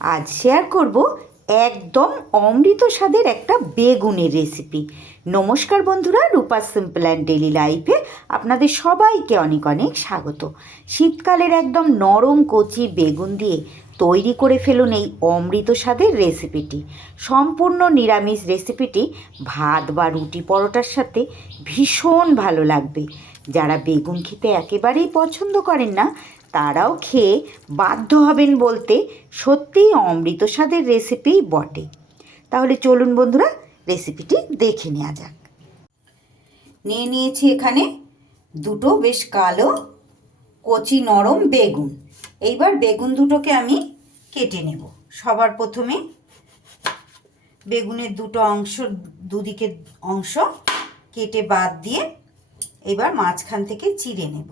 আজ শেয়ার করব একদম অমৃত স্বাদের একটা বেগুনের রেসিপি নমস্কার বন্ধুরা, রূপা সিম্পল অ্যান্ড ডেলি লাইফে আপনাদের সবাইকে অনেক অনেক স্বাগত। শীতকালের একদম নরম কচি বেগুন দিয়ে তৈরি করে ফেলুন এই অমৃত স্বাদের রেসিপিটি। সম্পূর্ণ নিরামিষ রেসিপিটি ভাত বা রুটি পরোটার সাথে ভীষণ ভালো লাগবে। যারা বেগুন খেতে একেবারেই পছন্দ করেন না, তারাও খেয়ে বাধ্য হবেন বলতে সত্যিই অমৃত স্বাদের রেসিপিই বটে। তাহলে চলুন বন্ধুরা, রেসিপিটি দেখে নেওয়া যাক। নিয়ে নিয়েছি এখানে দুটো বেশ কালো কচি নরম বেগুন। এইবার বেগুন দুটোকে আমি কেটে নেব। সবার প্রথমে বেগুনের দুটো অংশ দুদিকে অংশ কেটে বাদ দিয়ে এবার মাঝখান থেকে চিড়ে নেব।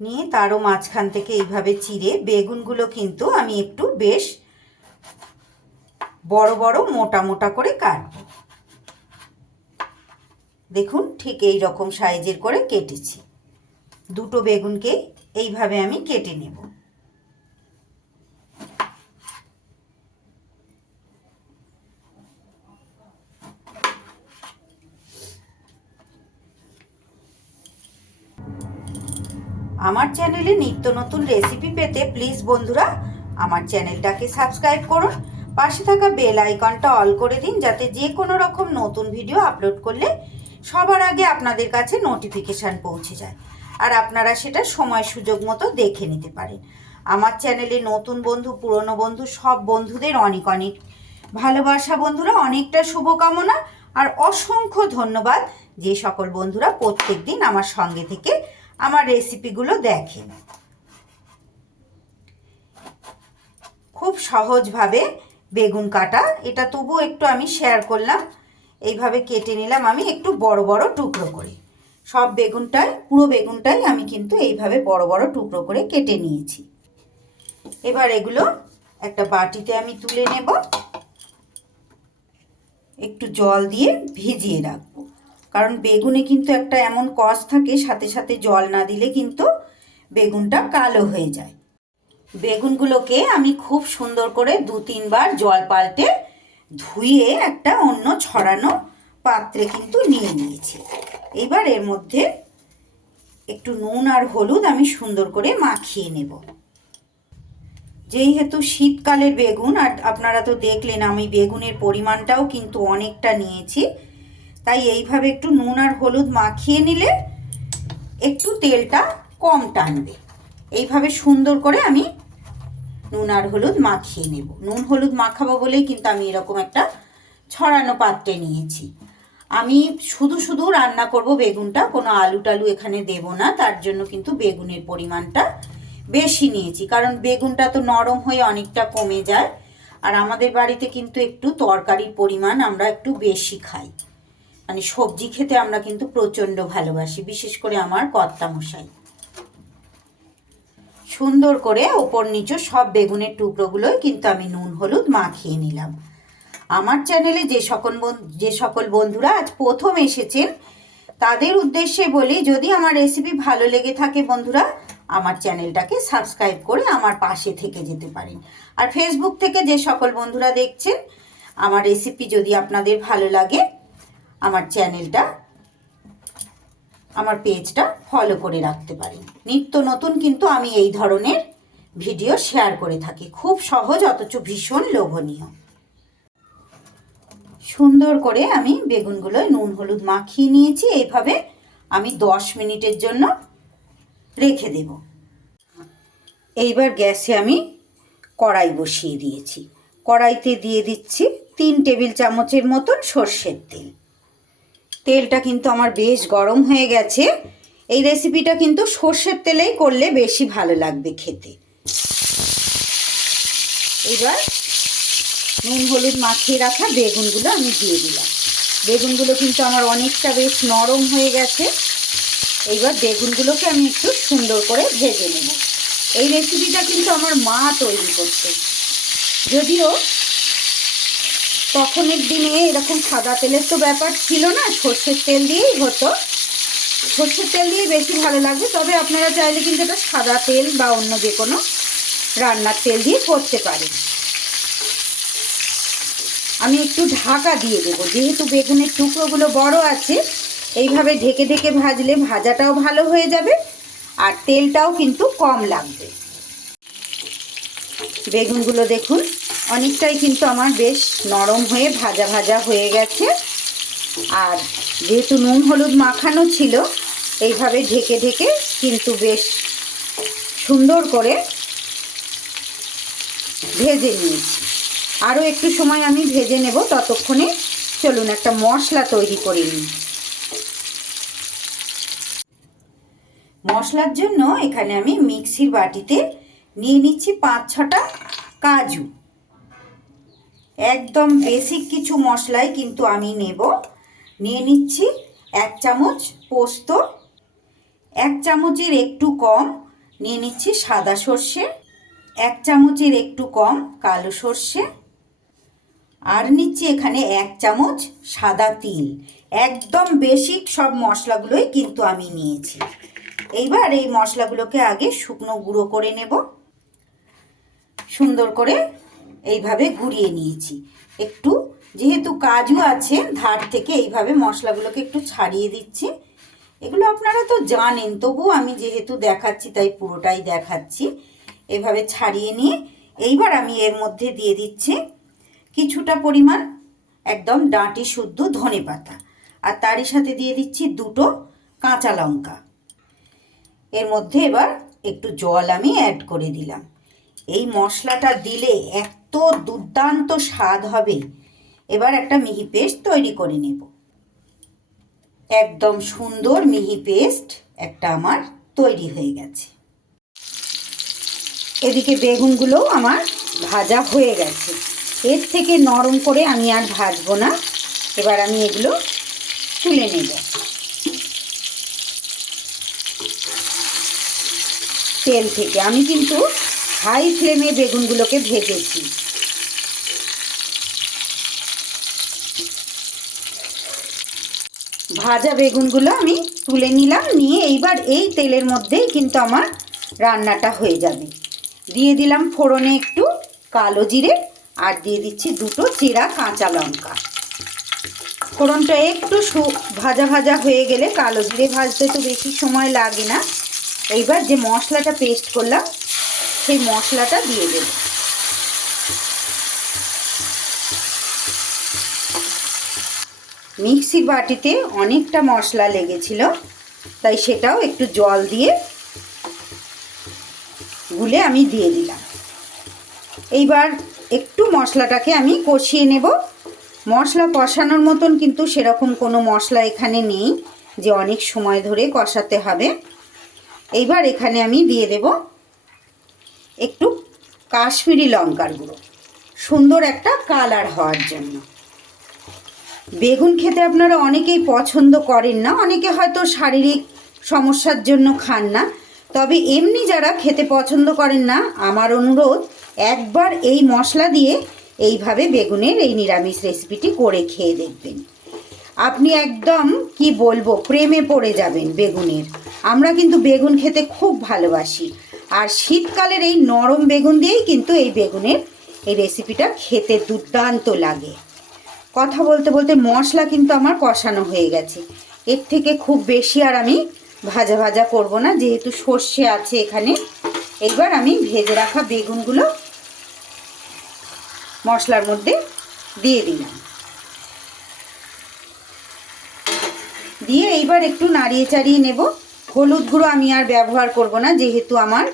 নিয়ে তারও মাঝখান থেকে এইভাবে চিড়ে বেগুনগুলো কিন্তু আমি একটু বেশ বড় বড় মোটা মোটা করে কাটব। দেখুন ঠিক এই রকম সাইজের করে কেটেছি। দুটো বেগুনকে এইভাবে আমি কেটে নেব। আমার চ্যানেলে নিত্য নতুন রেসিপি পেতে প্লিজ বন্ধুরা, আমার চ্যানেলটাকে সাবস্ক্রাইব করুন। পাশে থাকা বেল আইকনটা অল করে দিন যাতে যে কোনো রকম নতুন ভিডিও আপলোড করলে সবার আগে আপনাদের কাছে নোটিফিকেশান পৌঁছে যায়। আর আপনারা সেটা সময় সুযোগ মতো দেখে নিতে পারেন। আমার চ্যানেলে নতুন বন্ধু, পুরনো বন্ধু, সব বন্ধুদের অনেক অনেক ভালোবাসা বন্ধুরা, অনেকটা শুভকামনা আর অসংখ্য ধন্যবাদ যে সকল বন্ধুরা প্রত্যেক দিন আমার সঙ্গে থেকে আমার রেসিপিগুলো দেখেন। খুব সহজভাবে বেগুন কাটা, এটা তবু একটু আমি শেয়ার করলাম। এইভাবে কেটে নিলাম আমি একটু বড় বড় টুকরো করে। সব বেগুনটাই, পুরো বেগুনটাই আমি কিন্তু এইভাবে বড় বড় টুকরো করে কেটে নিয়েছি। এবার এগুলো একটা বাটিতে আমি তুলে নেব। একটু জল দিয়ে ভিজিয়ে রাখব। কারণ বেগুনে কিন্তু একটা এমন কষ থাকে, সাথে সাথে জল না দিলে কিন্তু বেগুনটা কালো হয়ে যায়। বেগুনগুলোকে আমি খুব সুন্দর করে দু তিনবার জল পাল্টে ধুয়ে একটা অন্য ছড়ানো পাত্রে কিন্তু নিয়ে নিয়েছি। এবার এর মধ্যে একটু নুন আর হলুদ আমি সুন্দর করে মাখিয়ে নেব। যেহেতু শীতকালের বেগুন, আর আপনারা তো দেখলেন আমি বেগুনের পরিমাণটাও কিন্তু অনেকটা নিয়েছি, তাই এইভাবে একটু নুন আর হলুদ মাখিয়ে নিলে একটু তেলটা কম টানবে। এইভাবে সুন্দর করে আমি নুন আর হলুদ মাখিয়ে নেব। নুন হলুদ মাখাবো বলেই কিন্তু আমি এরকম একটা ছড়ানো পাত্রে নিয়েছি। আমি শুধু শুধু রান্না করব বেগুনটা, কোনো আলু টালু এখানে দেব না, তার জন্য কিন্তু বেগুনের পরিমাণটা বেশি নিয়েছি। কারণ বেগুনটা তো নরম হয়ে অনেকটা কমে যায়, আর আমাদের বাড়িতে কিন্তু একটু তরকারির পরিমাণ আমরা একটু বেশি খাই। মানে সবজি খেতে আমরা কিন্তু প্রচণ্ড ভালোবাসি, বিশেষ করে আমার কর্তা মশাই সুন্দর করে ওপর নিচু সব বেগুনের টুকরোগুলোই কিন্তু আমি নুন, হলুদ মাখিয়ে নিলাম। আমার চ্যানেলে যে সকল যে সকল বন্ধুরা আজ প্রথম এসেছেন, তাদের উদ্দেশ্যে বলি, যদি আমার রেসিপি ভালো লেগে থাকে বন্ধুরা, আমার চ্যানেলটাকে সাবস্ক্রাইব করে আমার পাশে থেকে যেতে পারেন। আর ফেসবুক থেকে যে সকল বন্ধুরা দেখছেন, আমার রেসিপি যদি আপনাদের ভালো লাগে, আমার চ্যানেলটা আমার পেজটা ফলো করে রাখতে পারেন নিত্য নতুন কিন্তু আমি এই ধরনের ভিডিও শেয়ার করে থাকি। খুব সহজ, অথচ ভীষণ লোভনীয়। সুন্দর করে আমি বেগুনগুলোয় নুন, হলুদ মাখিয়ে নিয়েছি। এইভাবে আমি দশ মিনিটের জন্য রেখে দেব। এইবার গ্যাসে আমি কড়াই বসিয়ে দিয়েছি। কড়াইতে দিয়ে দিচ্ছি তিন টেবিল চামচের মতন সর্ষের তেল। তেলটা কিন্তু আমার বেশ গরম হয়ে গেছে। এই রেসিপিটা কিন্তু সর্ষের তেলেই করলে বেশি ভালো লাগবে খেতে। এবার নুন, হলুদ মাখিয়ে রাখা বেগুনগুলো আমি দিয়ে দিলাম। বেগুনগুলো কিন্তু আমার অনেকটা বেশ নরম হয়ে গেছে। এইবার বেগুনগুলোকে আমি একটু সুন্দর করে ভেজে নেব। এই রেসিপিটা কিন্তু আমার মা তৈরি করতো। যদিও তখনের দিনে এরকম সাদা তেলের তো ব্যাপার ছিল না, সর্ষের তেল দিয়েই হতো। সর্ষের তেল দিয়ে বেশি ভালো লাগবে, তবে আপনারা চাইলে কিন্তু এটা সাদা তেল বা অন্য যে কোনো রান্নার তেল দিয়ে করতে পারেন। আমি একটু ঢাকা দিয়ে দেবো, যেহেতু বেগুনের টুকরোগুলো বড় আছে, এইভাবে ঢেকে ঢেকে ভাজলে ভাজাটাও ভালো হয়ে যাবে আর তেলটাও কিন্তু কম লাগবে। বেগুনগুলো দেখুন অনেকটাই কিন্তু আমার বেশ নরম হয়ে ভাজা ভাজা হয়ে গেছে। আর যেহেতু নুন হলুদ মাখানো ছিল, এইভাবে ঢেকে ঢেকে কিন্তু বেশ সুন্দর করে ভেজে নিয়েছি। আরও একটু সময় আমি ভেজে নেব, ততক্ষণে চলুন একটা মশলা তৈরি করে নিই। মশলার জন্য এখানে আমি মিক্সির বাটিতে নিয়ে নিচ্ছি পাঁচ ছটা কাজু। একদম বেসিক কিছু মশলাই কিন্তু আমি নেব। নিয়ে নিচ্ছি এক চামচ পোস্ত, এক চামচের একটু কম, নিয়ে নিচ্ছি সাদা সর্ষে, এক চামচের একটু কম কালো সর্ষে, আর নিচ্ছি এখানে এক চামচ সাদা তিল। একদম বেসিক সব মশলাগুলোই কিন্তু আমি নিয়েছি। এইবার এই মশলাগুলোকে আগে শুকনো গুঁড়ো করে নেব। সুন্দর করে এইভাবে ঘুরিয়ে নিয়েছি। একটু যেহেতু কাজু আছে, ধার থেকে এইভাবে মশলাগুলোকে একটু ছাড়িয়ে দিচ্ছি। এগুলো আপনারা তো জানেন তবু আমি যেহেতু দেখাচ্ছি, তাই পুরোটাই দেখাচ্ছি। এভাবে ছাড়িয়ে নিয়ে এইবার আমি এর মধ্যে দিয়ে দিচ্ছি কিছুটা পরিমাণ একদম ডাঁটি শুদ্ধ ধনে পাতা। আর তারই সাথে দিয়ে দিচ্ছি দুটো কাঁচা লঙ্কা। এর মধ্যে এবার একটু জল আমি অ্যাড করে দিলাম। এই মশলাটা দিলে এত দুর্দান্ত স্বাদ হবে। এবার একটা মিহি পেস্ট তৈরি করে নেব। একদম সুন্দর মিহি পেস্ট একটা আমার তৈরি হয়ে গেছে। এদিকে বেগুনগুলোও আমার ভাজা হয়ে গেছে। এর থেকে নরম করে আমি আর ভাজবো না। এবার আমি এগুলো তুলে নেব। তেল থেকে আমি কিন্তু হাই ফ্লেমে বেগুনগুলোকে ভেজেছি। ভাজা বেগুনগুলো আমি তুলে নিলাম, নিয়ে এইবার এই তেলের মধ্যেই কিন্তু আমার রান্নাটা হয়ে যাবে। দিয়ে দিলাম ফোড়নে একটু কালো জিরে আর দিয়ে দিচ্ছি দুটো চেরা কাঁচা লঙ্কা। ফোড়নটা একটু ভাজা ভাজা হয়ে গেলে কালো জিরে ভাজতে তো বেশি সময় লাগে না। এইবার যে মশলাটা পেস্ট করলাম, সেই মশলাটা দিয়ে দেব। মিক্সির বাটিতে অনেকটা মশলা লেগেছিল, তাই সেটাও একটু জল দিয়ে গুলে আমি দিয়ে দিলাম। এইবার একটু মশলাটাকে আমি কষিয়ে নেব। মশলা কষানোর মতন কিন্তু সেরকম কোনো মশলা এখানে নেই যে অনেক সময় ধরে কষাতে হবে। এইবার এখানে আমি দিয়ে দেব একটু কাশ্মীরি লঙ্কার গুঁড়ো। সুন্দর একটা কালার হওয়ার জন্য। বেগুন খেতে আপনারা অনেকেই পছন্দ করেন না, অনেকে হয়তো শারীরিক সমস্যার জন্য খান না। তবে এমনি যারা খেতে পছন্দ করেন না, আমার অনুরোধ, একবার এই মশলা দিয়ে এইভাবে বেগুনের এই নিরামিষ রেসিপিটি করে খেয়ে দেখবেন। আপনি একদম, কি বলব, প্রেমে পড়ে যাবেন বেগুনের। আমরা কিন্তু বেগুন খেতে খুব ভালোবাসি। আর শীতকালের এই নরম বেগুন দিয়েই কিন্তু এই বেগুনের এই রেসিপিটা খেতে দুর্দান্ত লাগে। কথা বলতে বলতে মশলা কিন্তু আমার কষানো হয়ে গেছে। এর থেকে খুব বেশি আর আমি ভাজা ভাজা করব না, যেহেতু সর্ষে আছে এখানে। এইবার আমি ভেজে রাখা বেগুনগুলো মশলার মধ্যে দিয়ে দিলাম। দিয়ে এইবার একটু নাড়িয়ে চাড়িয়ে নেব। হলুদ গুঁড়ো আমি আর ব্যবহার করব না, যেহেতু আমার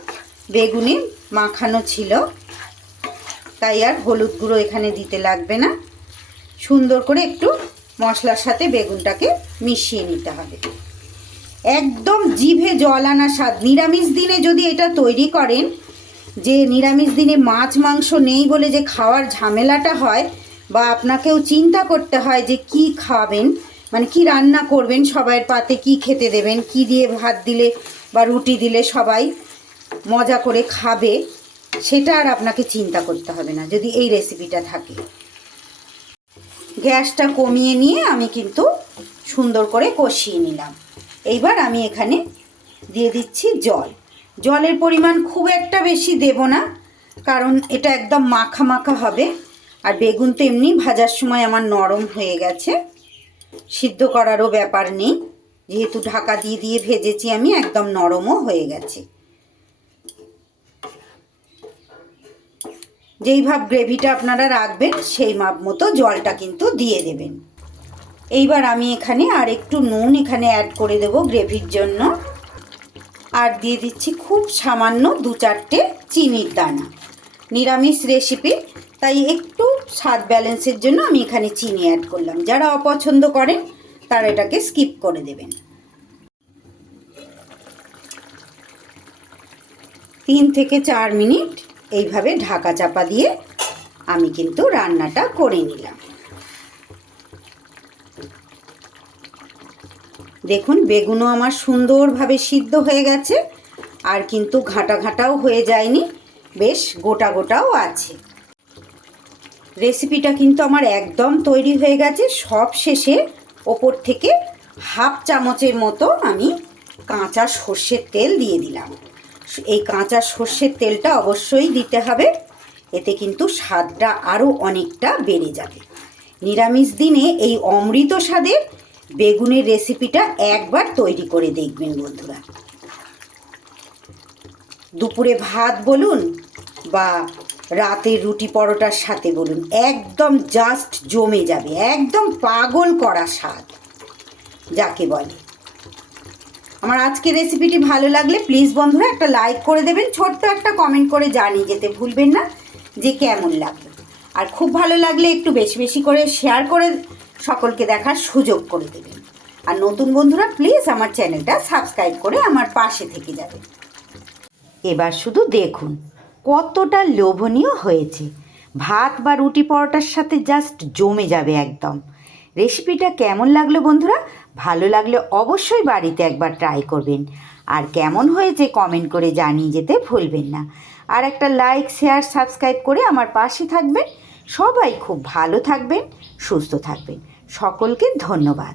বেগুনে মাখানো ছিল। তাই আর হলুদ গুঁড়ো এখানে দিতে লাগবে না। সুন্দর করে একটু মশলার সাথে বেগুনটাকে মিশিয়ে নিতে হবে। একদম জিভে জল আনা স্বাদ। নিরামিষ দিনে যদি এটা তৈরি করেন, যে নিরামিষ দিনে মাছ, মাংস নেই বলে যে খাওয়ার ঝামেলাটা হয় বা আপনাকেও চিন্তা করতে হয় যে কি খাবেন মানে কি রান্না করবেন সবাইয়ের পাতে, কি খেতে দেবেন, কি দিয়ে ভাত দিলে বা রুটি দিলে সবাই মজা করে খাবে, সেটা আর আপনাকে চিন্তা করতে হবে না, যদি এই রেসিপিটা থাকে। গ্যাসটা কমিয়ে নিয়ে আমি কিন্তু সুন্দর করে কষিয়ে নিলাম। এইবার আমি এখানে দিয়ে দিচ্ছি জল। জলের পরিমাণ খুব একটা বেশি দেব না, কারণ এটা একদম মাখা মাখা হবে। আর বেগুন তো এমনি ভাজার সময় আমার নরম হয়ে গেছে। সিদ্ধ করারও ব্যাপার নেই। যেহেতু ঢাকা দিয়ে দিয়ে ভেজেছি আমি, একদম নরমও হয়ে গেছে। যেই ভাব গ্রেভিটা আপনারা রাখবেন, সেই মাপ মতো জলটা কিন্তু দিয়ে দেবেন। এইবার আমি এখানে আর একটু নুন এখানে অ্যাড করে দেব গ্রেভির জন্য। আর দিয়ে দিচ্ছি খুব সামান্য দু চারটে চিনির দানা। নিরামিষ রেসিপি তাই একটু স্বাদ ব্যালেন্সের জন্য আমি এখানে চিনি অ্যাড করলাম। যারা অপছন্দ করেন, তারা এটাকে স্কিপ করে দেবেন। তিন থেকে চার মিনিট এইভাবে ঢাকা চাপা দিয়ে আমি কিন্তু রান্নাটা করে নিলাম। দেখুন, বেগুনও আমার সুন্দরভাবে সিদ্ধ হয়ে গেছে, আর কিন্তু ঘাটা ঘাটাও হয়ে যায়নি, বেশ গোটা গোটাও আছে। রেসিপিটা কিন্তু আমার একদম তৈরি হয়ে গেছে, সব শেষে ওপর থেকে হাফ চামচের মতো আমি কাঁচা সর্ষের তেল দিয়ে দিলাম। এই কাঁচা সর্ষের তেলটা অবশ্যই দিতে হবে। এতে কিন্তু স্বাদটা আরও অনেকটা বেড়ে যাবে। নিরামিষ দিনে এই অমৃত স্বাদের বেগুনের রেসিপিটা একবার তৈরি করে দেখবেন বন্ধুরা। দুপুরে ভাত বলুন বা রাতের রুটি পরোটার সাথে বলুন, একদম জাস্ট জমে যাবে, একদম পাগল করা স্বাদ, যাকে বলে। আমার আজকের রেসিপিটি ভালো লাগলে প্লিজ বন্ধুরা একটা লাইক করে দেবেন, ছোট্ট একটা কমেন্ট করে জানিয়ে যেতে ভুলবেন না, যে কেমন লাগল। আর খুব ভালো লাগলে একটু বেশি বেশি করে শেয়ার করে সকলকে দেখার সুযোগ করে দেবেন। আর নতুন বন্ধুরা প্লিজ আমার চ্যানেলটা সাবস্ক্রাইব করে আমার পাশে থেকে যাবে এবার শুধু দেখুন, কতটা লোভনীয় হয়েছে। ভাত বা রুটি পরোটার সাথে জাস্ট জমে যাবে একদম। রেসিপিটা কেমন লাগল বন্ধুরা? ভালো লাগলে অবশ্যই বাড়িতে একবার ট্রাই করবেন। আর কেমন হয়েছে কমেন্ট করে জানিয়ে যেতে ভুলবেন না। আর একটা লাইক শেয়ার সাবস্ক্রাইব করে আমার পাশে থাকবেন। সবাই খুব ভালো থাকবেন, সুস্থ থাকবেন। সকলকে ধন্যবাদ।